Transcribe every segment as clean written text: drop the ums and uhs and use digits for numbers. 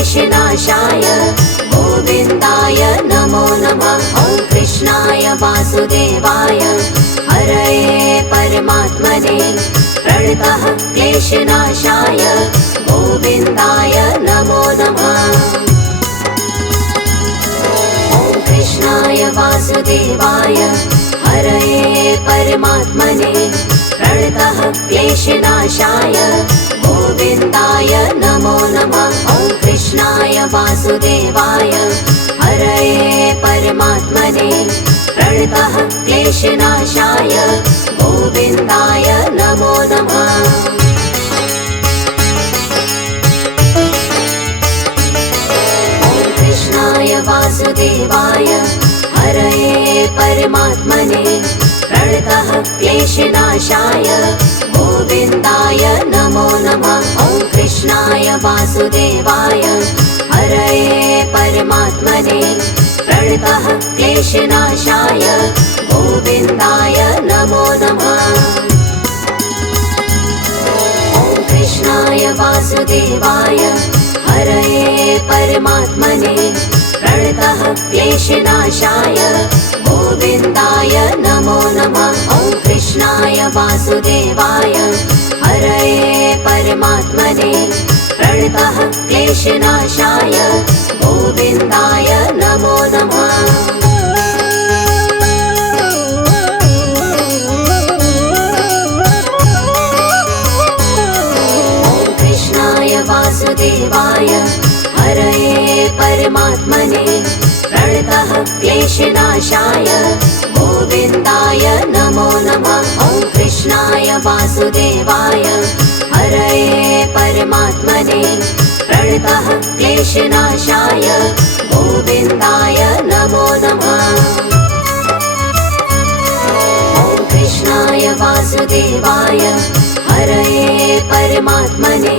क्लेशनाशाय गोविन्दाय नमो नमः। ॐ कृष्णाय वासुदेवाय हरये परमात्मने प्रणतः क्लेशनाशाय गोविन्दाय नमो नमः। ॐ कृष्णाय वासुदेवाय हरये परमात्मने प्रणतः क्लेशनाशाय गोविन्दाय नमो नमः। ॐ कृष्णाय वासुदेवाय हरये परमात्मने प्रणतः क्लेशनाशाय गोविन्दाय नमो नमः। ॐ कृष्णाय वासुदेवाय हरये परमात्मने प्रणतः क्लेशनाशाय गोविन्दाय नमो नमः। ॐ कृष्णाय वासुदेवाय हरये परमात्मने प्रणतः क्लेशनाशाय गोविन्दाय नमो नमः। ॐ कृष्णाय वासुदेवाय हरये परमात्मने प्रणतः क्लेशनाशाय गोविन्दाय नमो नमः। ॐ कृष्णाय वासुदेवाय हरये परमात्मने प्रणतः क्लेशनाशाय गोविन्दाय नमो नमः। ॐ कृष्णाय वासुदेवाय हरये परमात्मने प्रणतः क्लेशनाशाय गोविन्दाय नमो नमः। ॐ कृष्णाय वासुदेवाय हरये परमात्मने प्रणतः क्लेशनाशाय गोविन्दाय नमो नमः। ॐ कृष्णाय वासुदेवाय हरये परमात्मने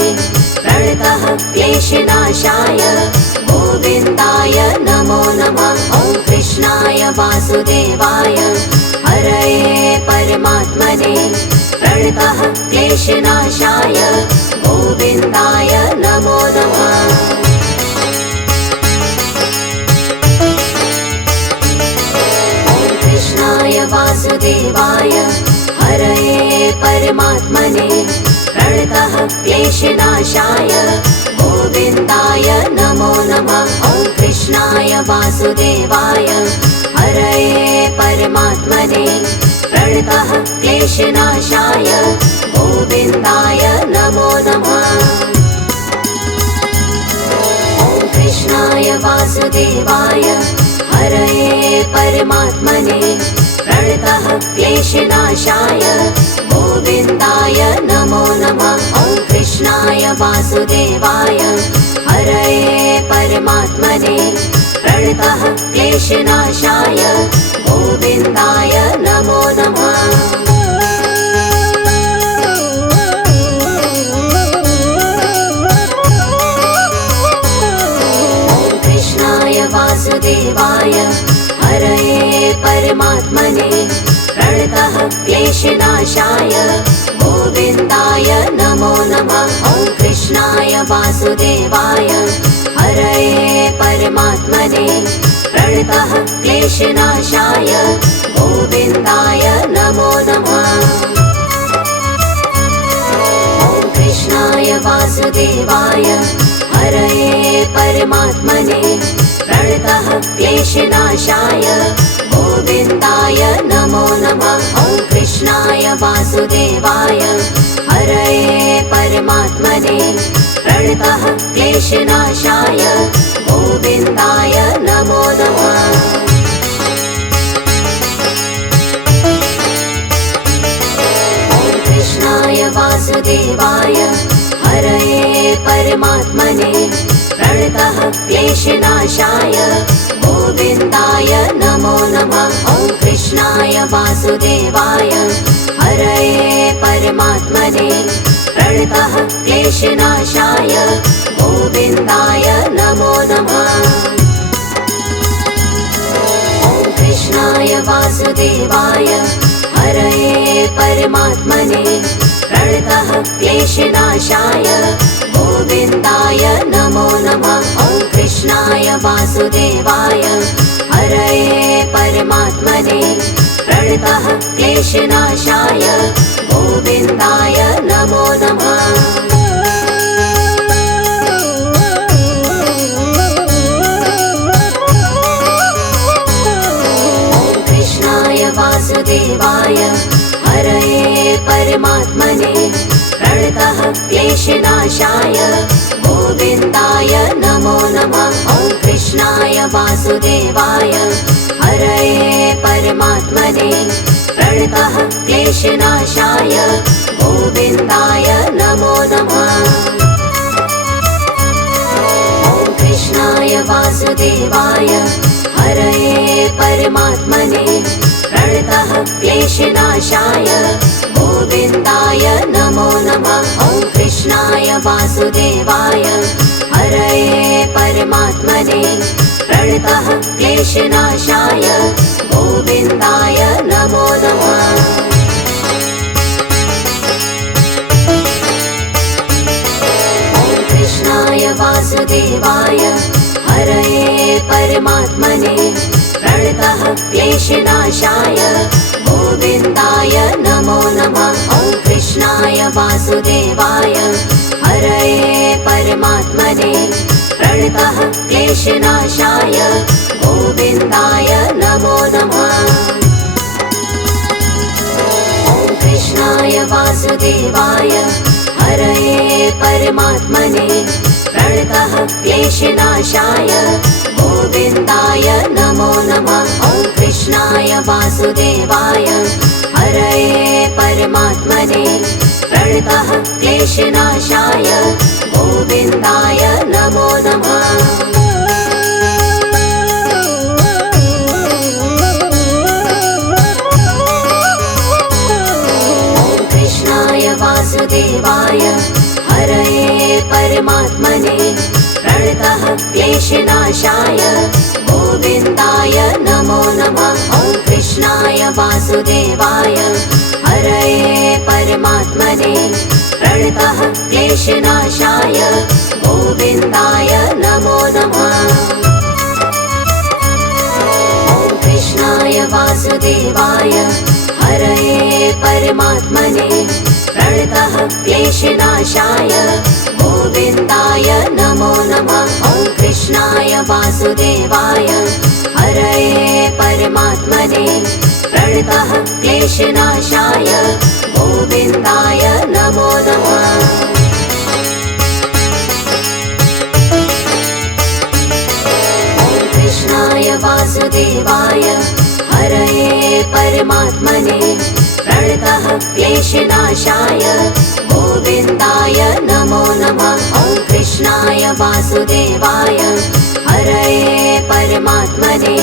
प्रणतः क्लेशनाशाय गोविन्दाय नमो नमः। ॐ कृष्णाय वासुदेवाय हरये परमात्मने प्रणतः क्लेशनाशाय गोविन्दाय नमो नमः। ॐ कृष्णाय वासुदेवाय हरये परमात्मने प्रणतः क्लेशनाशाय गोविन्दाय नमो नमः। ॐ कृष्णाय वासुदेवाय हरये परमात्मने प्रणतः क्लेशनाशाय गोविन्दाय नमो नमः। ॐ कृष्णाय वासुदेवाय हरये परमात्मने प्रणतः क्लेशनाशाय गोविन्दाय नमो नमः। ॐ कृष्णाय वासुदेवाय हरये परमात्मने प्रणतः क्लेशनाशाय गोविन्दाय नमो नमः। ॐ कृष्णाय वासुदेवाय हरये परमात्मने प्रणतः क्लेशनाशाय गोविन्दाय नमो नमः। ॐ कृष्णाय वासुदेवाय हरये परमात्मने प्रणतः क्लेशनाशाय गोविन्दाय नमो नमः। ॐ कृष्णाय वासुदेवाय हरये परमात्मने प्रणतः क्लेशनाशाय गोविन्दाय नमो नमः। ॐ कृष्णाय वासुदेवाय हरये परमात्मने प्रणतः क्लेशनाशाय गोविन्दाय नमो नमः। ॐ कृष्णाय वासुदेवाय हरये परमात्मने प्रणतः क्लेशनाशाय गोविन्दाय नमो नमः। ॐ कृष्णाय वासुदेवाय हरये परमात्मने प्रणतः क्लेशनाशाय गोविन्दाय नमो नमः। ॐ कृष्णाय वासुदेवाय हरये परमात्मने प्रणतः क्लेशनाशाय गोविन्दाय नमो नमः। वासुदेवाय हरये परमात्मने प्रणतः क्लेशनाशाय गोविन्दाय नमो नमः। वासुदेवाय हरये परमात्मने प्रणतः क्लेशनाशाय गोविन्दाय नमो नमः। ॐ कृष्णाय वासुदेवाय हरये परमात्मने प्रणतः क्लेशनाशाय गोविन्दाय नमो नमः। ॐ कृष्णाय वासुदेवाय हरये परमात्मने प्रणतः क्लेशनाशाय गोविन्दाय नमो नमः। ॐ कृष्णाय वासुदेवाय हरये परमात्मने प्रणतः क्लेशनाशाय गोविन्दाय नमो नमः। ॐ कृष्णाय वासुदेवाय हरये परमात्मने प्रणतः क्लेशनाशाय गोविन्दाय नमो नमः। ॐ कृष्णाय वासुदेवाय हरये परमात्मने प्रणतः क्लेशनाशाय गोविन्दाय नमो नमः। ॐ कृष्णाय वासुदेवाय हरये परमात्मने प्रणतः क्लेशनाशाय गोविन्दाय नमो नमः। ॐ कृष्णाय वासुदेवाय हरये परमात्मने प्रणतः क्लेशनाशाय गोविन्दाय नमो नमः। ॐ कृष्णाय वासुदेवाय हरये परमात्मने प्रणतः क्लेशनाशाय गोविन्दाय नमो नमः। ॐ कृष्णाय वासुदेवाय हरये परमात्मने प्रणतः क्लेशनाशाय गोविन्दाय नमो नमः। ॐ कृष्णाय वासुदेवाय हरये परमात्मने प्रणतः क्लेशनाशाय गोविन्दाय नमो नमः। ॐ कृष्णाय वासुदेवाय हरये परमात्मने प्रणतः क्लेशनाशाय गोविन्दाय नमो नमः। ॐ कृष्णाय वासुदेवाय हरये परमात्मने प्रणतः क्लेशनाशाय गोविन्दाय नमो नमः। ॐ कृष्णाय वासुदेवाय हरये परमात्मने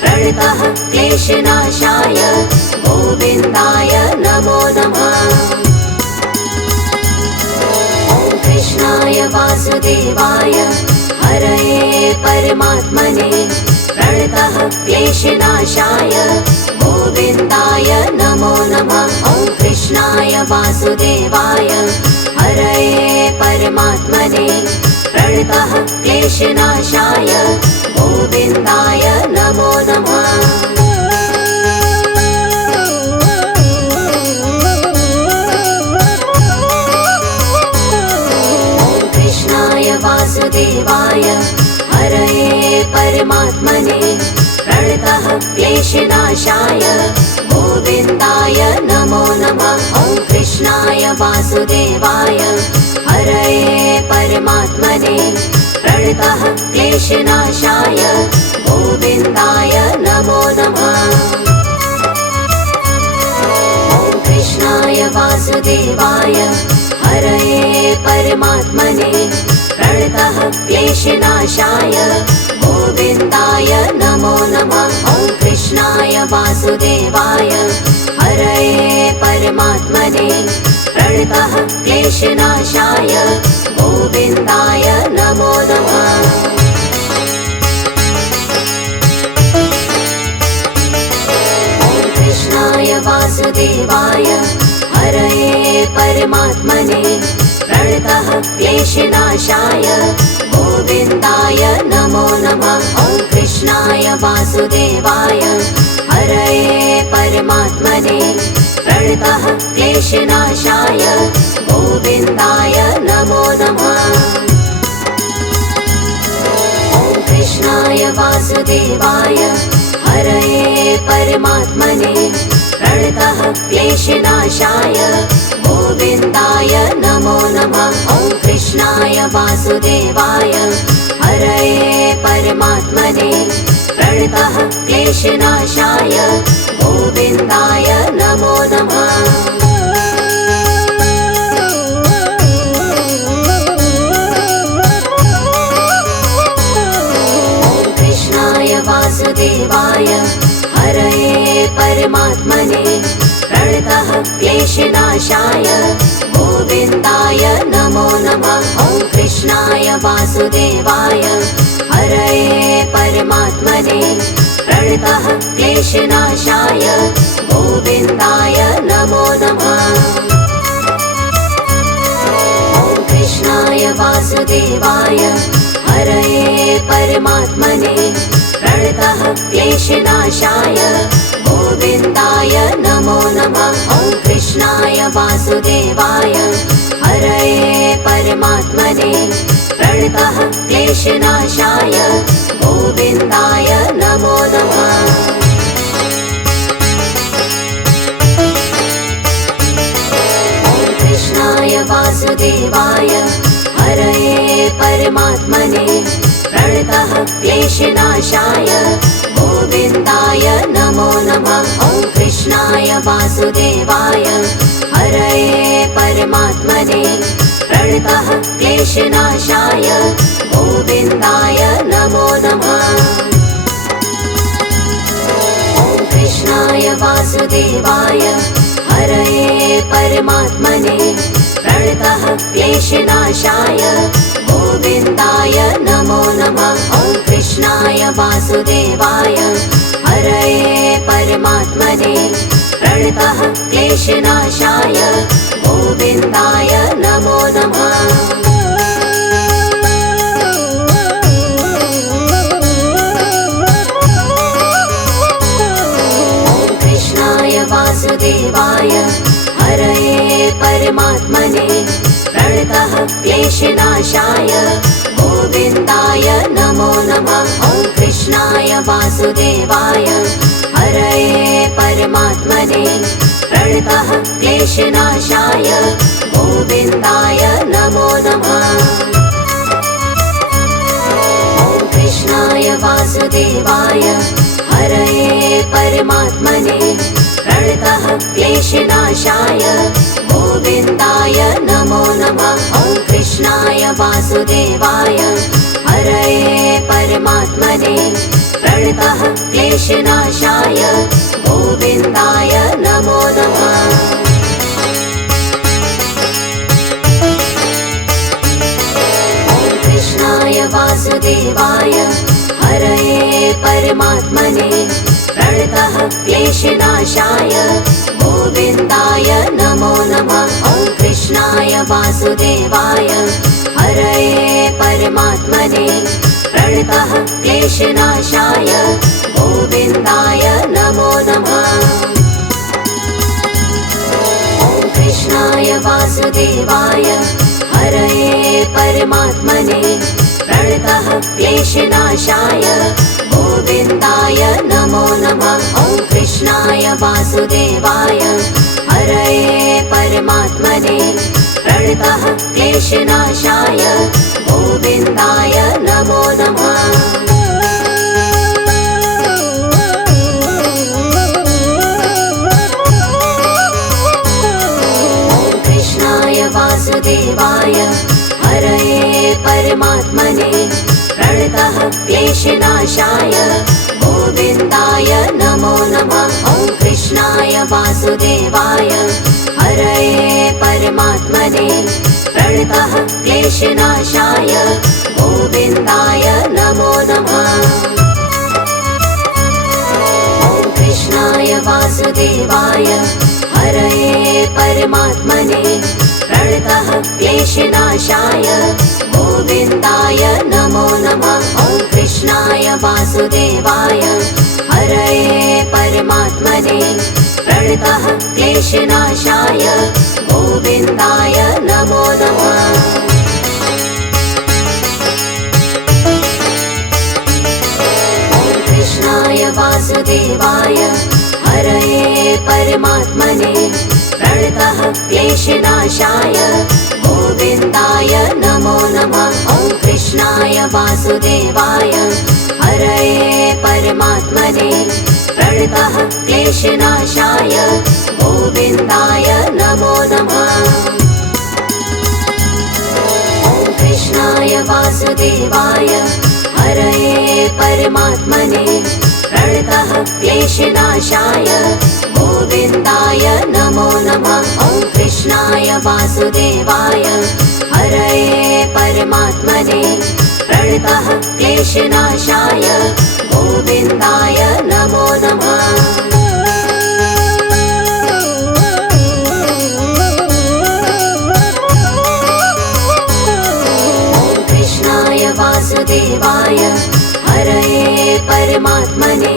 प्रणतः क्लेशनाशाय गोविन्दाय नमो नमः। ॐ कृष्णाय वासुदेवाय हरये परमात्मने प्रणतः क्लेशनाशाय गोविन्दाय नमो नमः। ॐ कृष्णाय वासुदेवाय हरये परमात्मने प्रणतः क्लेशनाशाय गोविन्दाय नमो नमः। ॐ कृष्णाय वासुदेवाय हरये परमात्मने प्रणतः क्लेशनाशाय गोविन्दाय नमो नमः। ॐ कृष्णाय वासुदेवाय हरये परमात्मने प्रणतः क्लेशनाशाय गोविन्दाय नमो नमः। ॐ कृष्णाय वासुदेवाय हरये परमात्मने प्रणतः क्लेशनाशाय गोविन्दाय नमो नमः। ॐ कृष्णाय वासुदेवाय हरये परमात्मने प्रणतः क्लेशनाशाय गोविन्दाय नमो नमः। ॐ कृष्णाय वासुदेवाय हरये परमात्मने प्रणतः क्लेशनाशाय गोविन्दाय नमो नमः। वासुदेवाय हरये परमात्मने प्रणतः क्लेशनाशाय गोविन्दाय नमो नमः। ॐ कृष्णाय वासुदेवाय हरये परमात्मने प्रणतः क्लेशनाशाय गोविन्दाय नमो नमः। ॐ कृष्णाय वासुदेवाय हरये परमात्मने प्रणतः क्लेशनाशाय गोविन्दाय नमो नमः। ॐ कृष्णाय वासुदेवाय हरये परमात्मने प्रणतः क्लेशनाशाय गोविन्दाय नमो नमः। ॐ कृष्णाय वासुदेवाय हरये परमात्मने प्रणतः क्लेशनाशाय गोविन्दाय नमो नमः। ॐ कृष्णाय वासुदेवाय हरये परमात्मने प्रणतः क्लेशनाशाय गोविन्दाय नमो नमः। ॐ कृष्णाय वासुदेवाय हरये परमात्मने प्रणतः क्लेशनाशाय गोविन्दाय नमो नमः। ॐ कृष्णाय वासुदेवाय हरये परमात्मने प्रणतः क्लेशनाशाय गोविन्दाय नमो नमः। ॐ कृष्णाय वासुदेवाय हरये परमात्मने प्रणतः क्लेशनाशाय गोविन्दाय नमो नमः। ॐ कृष्णाय वासुदेवाय हरये परमात्मने प्रणतः क्लेशनाशाय गोविन्दाय नमो नमः। ॐ कृष्णाय वासुदेवाय हरये परमात्मने प्रणतः क्लेशनाशाय गोविन्दाय नमो नमः। ॐ कृष्णाय वासुदेवाय हरये परमात्मने प्रणतः क्लेशनाशाय गोविन्दाय नमो नमः। ॐ कृष्णाय वासुदेवाय हरये परमात्मने प्रणतः क्लेशनाशाय गोविन्दाय नमो नमः। ॐ कृष्णाय वासुदेवाय हरये परमात्मने प्रणतः क्लेशनाशाय गोविन्दाय नमो नमः। ॐ कृष्णाय वासुदेवाय हरये परमात्मने प्रणतः क्लेशनाशाय गोविन्दाय नमो नमः। ॐ कृष्णाय वासुदेवाय हरये परमात्मने प्रणतः क्लेशनाशाय गोविन्दाय नमो नमः। ॐ कृष्णाय वासुदेवाय हरये परमात्मने प्रणतः क्लेशनाशाय गोविन्दाय नमो नमः। ॐ कृष्णाय वासुदेवाय हरये परमात्मने प्रणतः क्लेशनाशाय गोविन्दाय नमो नमः। ॐ कृष्णाय वासुदेवाय हरये परमात्मने प्रणतः क्लेशनाशाय गोविन्दाय नमो नमः। ॐ कृष्णाय वासुदेवाय हरये परमात्मने प्रणतः क्लेशनाशाय गोविन्दाय नमो नमः। ॐ कृष्णाय वासुदेवाय हरये परमात्मने प्रणतः क्लेशनाशाय गोविन्दाय नमो नमः। ॐ कृष्णाय वासुदेवाय हरये परमात्मने प्रणतः क्लेशनाशाय गोविन्दाय नमो नमः। ॐ कृष्णाय वासुदेवाय क्लेशनाशाय गोविन्दाय नमो नमः। कृष्णाय वासुदेवाय हरये परमात्मने प्रणतः क्लेशनाशाय गोविन्दाय नमो नमः। ॐ कृष्णाय वासुदेवाय हरये परमात्मने प्रणतः क्लेशनाशाय गोविन्दाय नमो नमः। ॐ कृष्णाय वासुदेवाय हरये परमात्मने प्रणतः क्लेशनाशाय गोविन्दाय नमो नमः। ॐ कृष्णाय वासुदेवाय हरये परमात्मने प्रणतः क्लेशनाशाय गोविन्दाय नमो नमः। वासुदेवाय हरये परमात्मने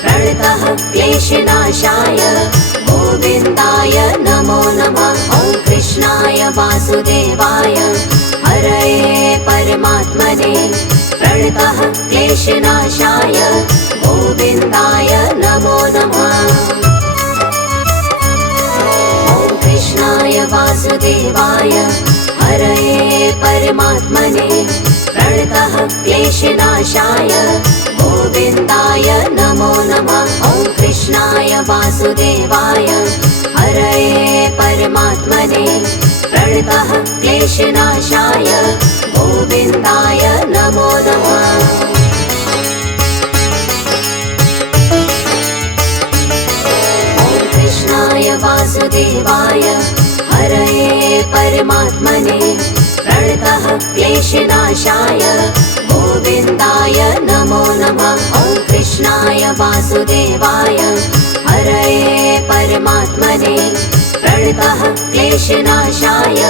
प्रणतः क्लेशनाशाय गोविन्दाय नमो नमः। ॐ कृष्णाय वासुदेवाय हरये परमात्मने प्रणतः क्लेशनाशाय गोविन्दाय नमो नमः। ॐ कृष्णाय वासुदेवाय हरये परमात्मने प्रणतः क्लेशनाशाय गोविन्दाय नमो नमः। ॐ कृष्णाय वासुदेवाय हरये परमात्मने प्रणतः क्लेशनाशाय गोविन्दाय नमो नमः। ॐ कृष्णाय वासुदेवाय हरये परमात्मने प्रणतः क्लेशनाशाय गोविन्दाय नमो नमः। ॐ कृष्णाय वासुदेवाय हरये परमात्मने प्रणतः क्लेशनाशाय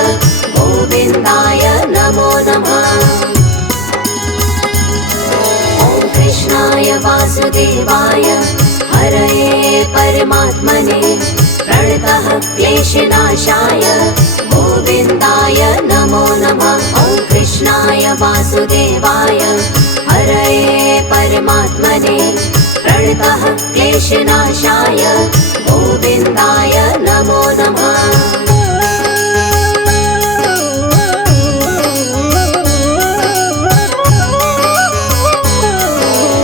गोविन्दाय नमो नमः। ॐ कृष्णाय वासुदेवाय हरये परमात्मने प्रणतः क्लेशनाशाय गोविन्दाय नमो नमः। ॐ कृष्णाय वासुदेवाय हरये परमात्मने प्रणतः क्लेशनाशाय गोविन्दाय नमो नमः।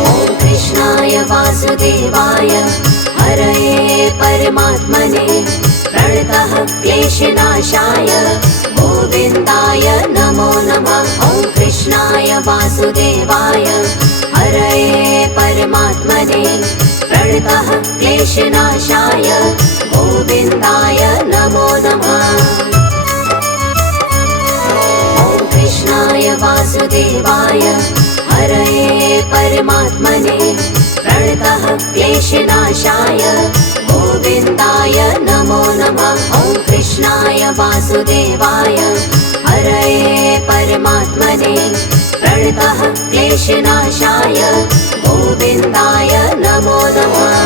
ॐ कृष्णाय वासुदेवाय हरये परमात्मने प्रणतः क्लेशनाशाय गोविन्दाय नमो नमः। ॐ कृष्णाय वासुदेवाय हरये परमात्मने प्रणतः क्लेशनाशाय गोविन्दाय नमो नमः। ॐ कृष्णाय वासुदेवाय हरये परमात्मने प्रणतः क्लेशनाशाय गोविन्दाय नमो नमः। ॐ कृष्णाय वासुदेवाय हरये परमात्मने प्रणतः क्लेशनाशाय गोविन्दाय नमो नमः।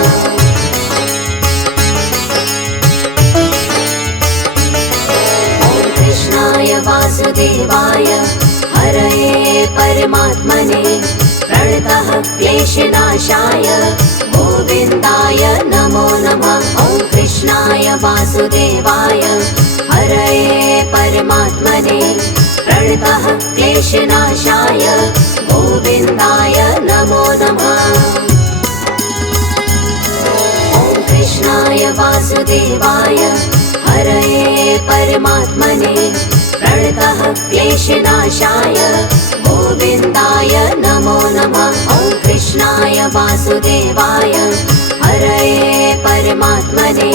ॐ कृष्णाय वासुदेवाय हरये परमात्मने प्रणतः क्लेशनाशाय गोविन्दाय नमो नमः। ॐ कृष्णाय वासुदेवाय हरये परमात्मने प्रणतः क्लेशनाशाय गोविन्दाय नमो नमः। ॐ कृष्णाय वासुदेवाय हरये परमात्मने प्रणतः क्लेशनाशाय गोविन्दाय नमो नमः। ॐ कृष्णाय वासुदेवाय हरये परमात्मने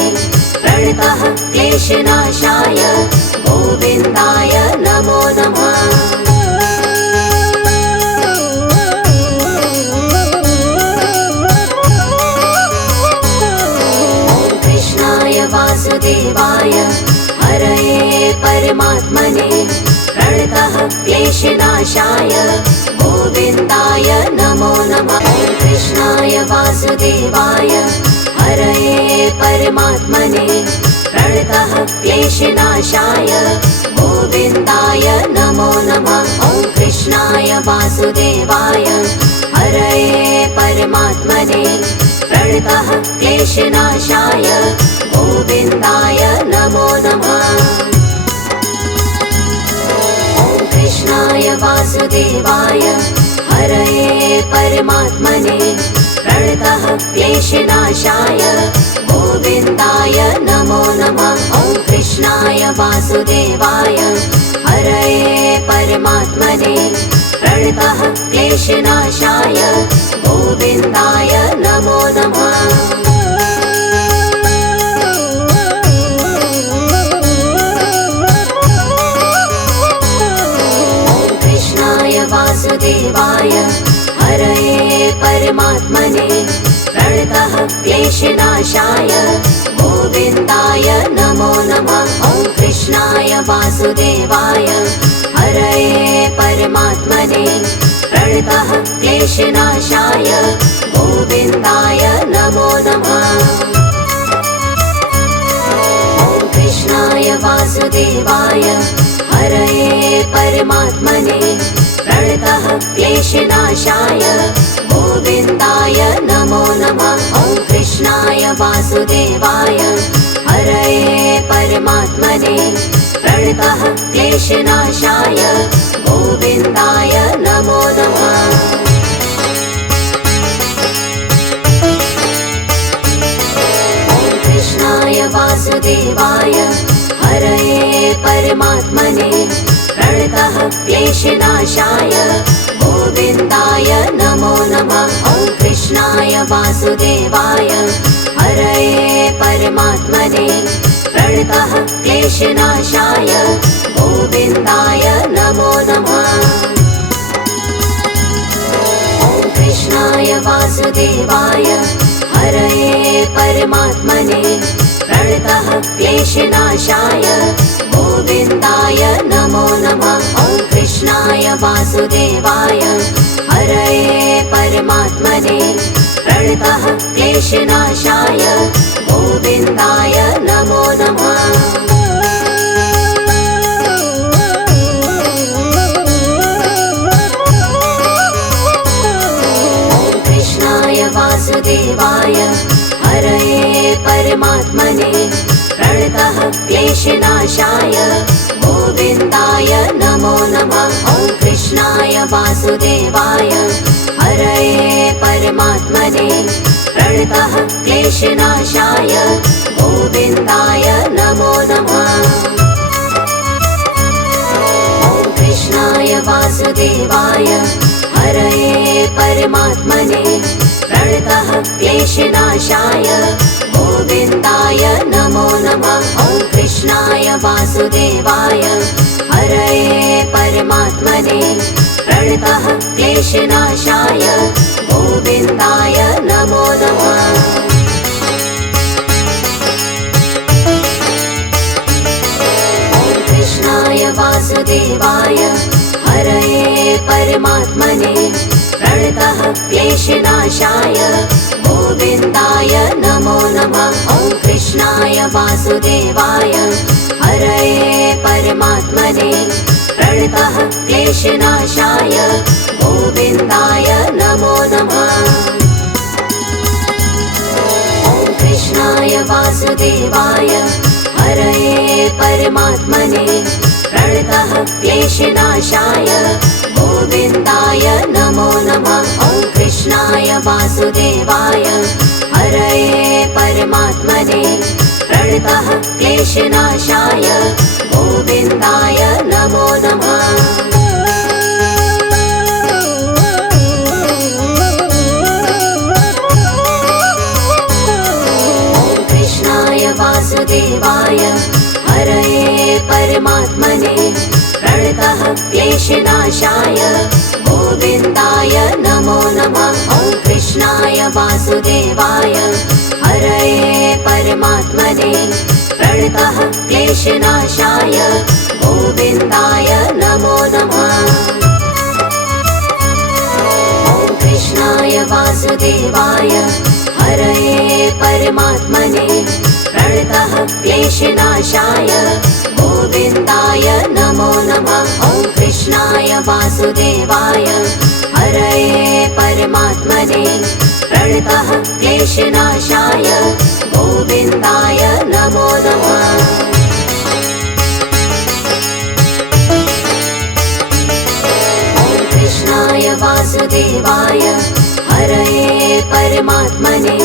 प्रणतः क्लेशनाशाय गोविन्दाय नमो नमः। वासुदेवाय हरये परमात्मने प्रणतः क्लेशनाशाय गोविन्दाय नमो नमः। कृष्णाय वासुदेवाय हरये परमात्मने क्लेशनाशाय गोविन्दाय नमो नमः। ॐ कृष्णाय वासुदेवाय हरये परमात्मने प्रणतः क्लेशनाशाय गोविन्दाय नमो नमः। ॐ कृष्णाय वासुदेवाय हरये परमात्मने प्रणतः क्लेशनाशाय गोविन्दाय नमो नमः। ॐ कृष्णाय वासुदेवाय हरये परमात्मने प्रणतः क्लेशनाशाय गोविन्दाय नमो नमः। वासुदेवाय हरये परमात्मने प्रणतः क्लेशनाशाय गोविन्दाय नमो नमः। ॐ कृष्णाय वासुदेवाय हरये परमात्मने प्रणतः क्लेशनाशाय गोविन्दाय नमो नमः। ॐ कृष्णाय वासुदेवाय हरये परमात्मने प्रणतः क्लेशनाशाय गोविन्दाय नमो नमः। ॐ कृष्णाय वासुदेवाय हरये परमात्मने प्रणतः क्लेशनाशाय गोविन्दाय नमो नमः। ॐ कृष्णाय वासुदेवाय हरये परमात्मने प्रणतः क्लेशनाशाय गोविन्दाय नमो नमः। ॐ कृष्णाय वासुदेवाय हरये परमात्मने प्रणतः क्लेशनाशाय गोविन्दाय नमो नमः। ॐ कृष्णाय वासुदेवाय हरये परमात्मने प्रणतः क्लेशनाशाय गोविन्दाय नमो नमः। ॐ कृष्णाय वासुदेवाय हरये परमात्मने प्रणतः क्लेशनाशाय गोविन्दाय नमो नमः। ॐ कृष्णाय वासुदेवाय हरये परमात्मने प्रणतः क्लेशनाशाय गोविन्दाय नमो नमः। ॐ कृष्णाय वासुदेवाय हरये परमात्मने प्रणतः क्लेशनाशाय गोविन्दाय नमो नमः। ॐ कृष्णाय वासुदेवाय हरये परमात्मने प्रणतः क्लेशनाशाय गोविन्दाय नमो नमः। ॐ कृष्णाय वासुदेवाय हरये परमात्मने प्रणतः क्लेशनाशाय गोविन्दाय नमो नमः। ॐ कृष्णाय वासुदेवाय हरये परमात्मने प्रणतः क्लेशनाशाय गोविन्दाय नमो नमः। ॐ कृष्णाय वासुदेवाय हरये परमात्मने प्रणतः क्लेशनाशाय गोविन्दाय नमो नमः। ॐ कृष्णाय वासुदेवाय हरये परमात्मने प्रणतः क्लेशनाशाय गोविन्दाय नमो नमः। ॐ कृष्णाय वासुदेवाय हरये परमात्मने प्रणतः क्लेशनाशाय गोविन्दाय नमो नमः। ॐ कृष्णाय वासुदेवाय हरये परमात्मने प्रणतः क्लेशनाशाय गोविन्दाय नमो नमः। ॐ कृष्णाय वासुदेवाय हरये परमात्मने प्रणतः क्लेशनाशाय गोविन्दाय नमो नमः। ॐ कृष्णाय वासुदेवाय हरये परमात्मने प्रणतः क्लेशनाशाय गोविन्दाय नमो नमः। ॐ कृष्णाय वासुदेवाय हरये परमात्मने प्रणतः क्लेशनाशाय गोविन्दाय नमो नमः। ॐ कृष्णाय वासुदेवाय हरये परमात्मने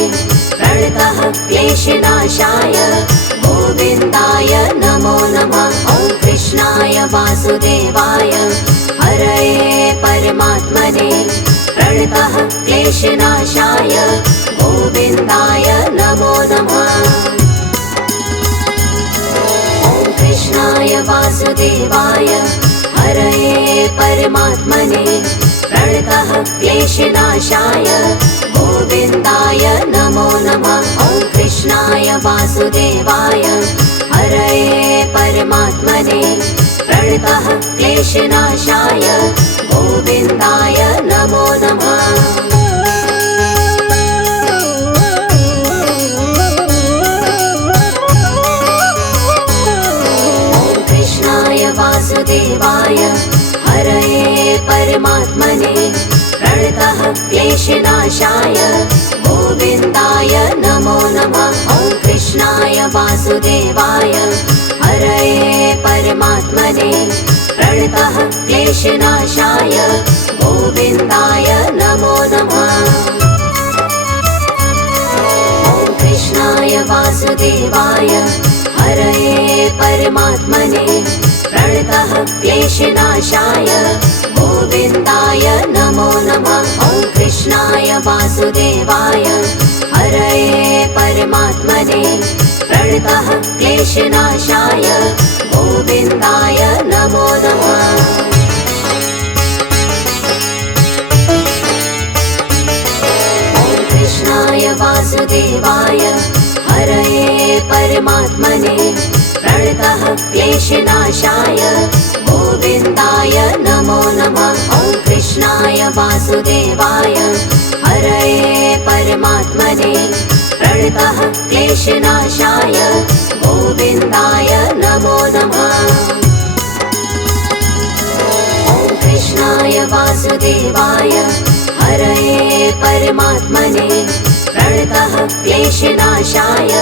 प्रणतः क्लेशनाशाय गोविन्दाय नमो नमः। ॐ कृष्णाय वासुदेवाय हरये परमात्मने प्रणतः क्लेशनाशाय गोविन्दाय नमो नमः। ॐ कृष्णाय वासुदेवाय हरये परमात्मने प्रणतः क्लेशनाशाय गोविन्दाय नमो नमः। ॐ कृष्णाय वासुदेवाय हरये परमात्मने प्रणतः क्लेशनाशाय गोविन्दाय नमो नमः। ॐ कृष्णाय वासुदेवाय हरये परमात्मने प्रणतः क्लेशनाशाय गोविन्दाय नमो नमः। ॐ कृष्णाय वासुदेवाय हरये परमात्मने प्रणतः क्लेशनाशाय गोविन्दाय नमो नमः। ॐ कृष्णाय वासुदेवाय हरये परमात्मने प्रणतः क्लेशनाशाय गोविन्दाय नमो नमः। ॐ कृष्णाय वासुदेवाय हरये परमात्मने प्रणतः क्लेशनाशाय गोविन्दाय नमो नमः। ॐ कृष्णाय वासुदेवाय हरये परमात्मने प्रणतः क्लेशनाशाय गोविन्दाय नमो नमः। ॐ कृष्णाय वासुदेवाय हरये परमात्मने प्रणतः क्लेशनाशाय गोविन्दाय नमो नमः। ॐ कृष्णाय वासुदेवाय हरये परमात्मने प्रणतः क्लेशनाशाय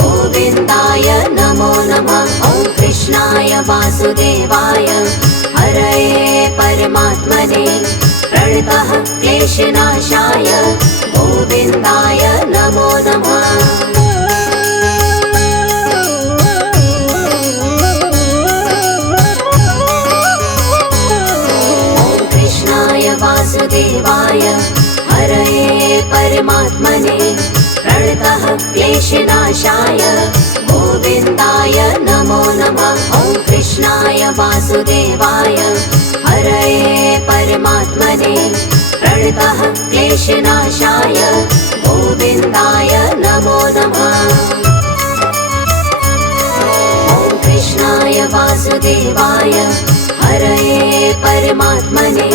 गोविन्दाय नमो नमः। ॐ कृष्णाय वासुदेवाय हरये परमात्मने प्रणतः क्लेशनाशाय गोविन्दाय नमो नमः। ॐ कृष्णाय वासुदेवाय हरये परमात्मने प्रणतः क्लेशनाशाय गोविन्दाय नमो नमः। ॐ कृष्णाय वासुदेवाय हरये परमात्मने प्रणतः क्लेशनाशाय गोविन्दाय नमो नमः। ॐ कृष्णाय वासुदेवाय हरये परमात्मने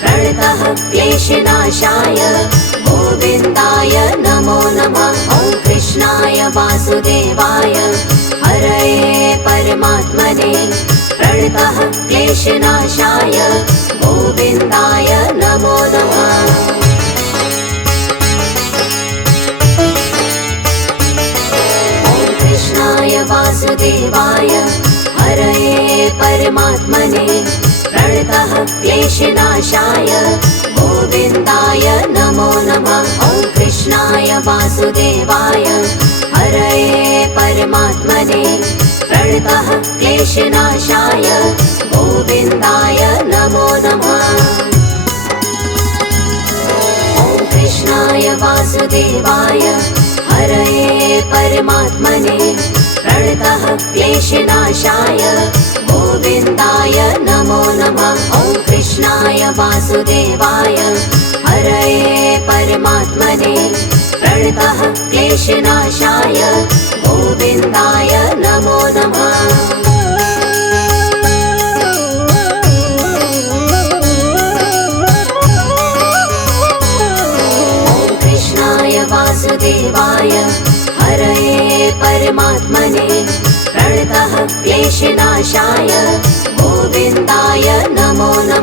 प्रणतः क्लेशनाशाय गोविन्दाय नमो नमः। ॐ कृष्णाय वासुदेवाय हरये परमात्मने प्रणतः क्लेशनाशाय गोविन्दाय नमो नमः। ॐ कृष्णाय वासुदेवाय हरये परमात्मने प्रणतः क्लेशनाशाय गोविन्दाय नमो नमः। ॐ कृष्णाय वासुदेवाय हरये परमात्मने प्रणतः क्लेशनाशाय गोविन्दाय नमो नमः। ॐ कृष्णाय वासुदेवाय हरये परमात्मने प्रणतः क्लेशनाशाय गोविन्दाय नमो नमः। ॐ कृष्णाय वासुदेवाय हरये परमात्मने प्रणतः क्लेशनाशाय गोविन्दाय नमो नमः। ॐ कृष्णाय वासुदेवाय हरये परमात्मने प्रणतः क्लेशनाशाय गोविन्दाय नमो नमः।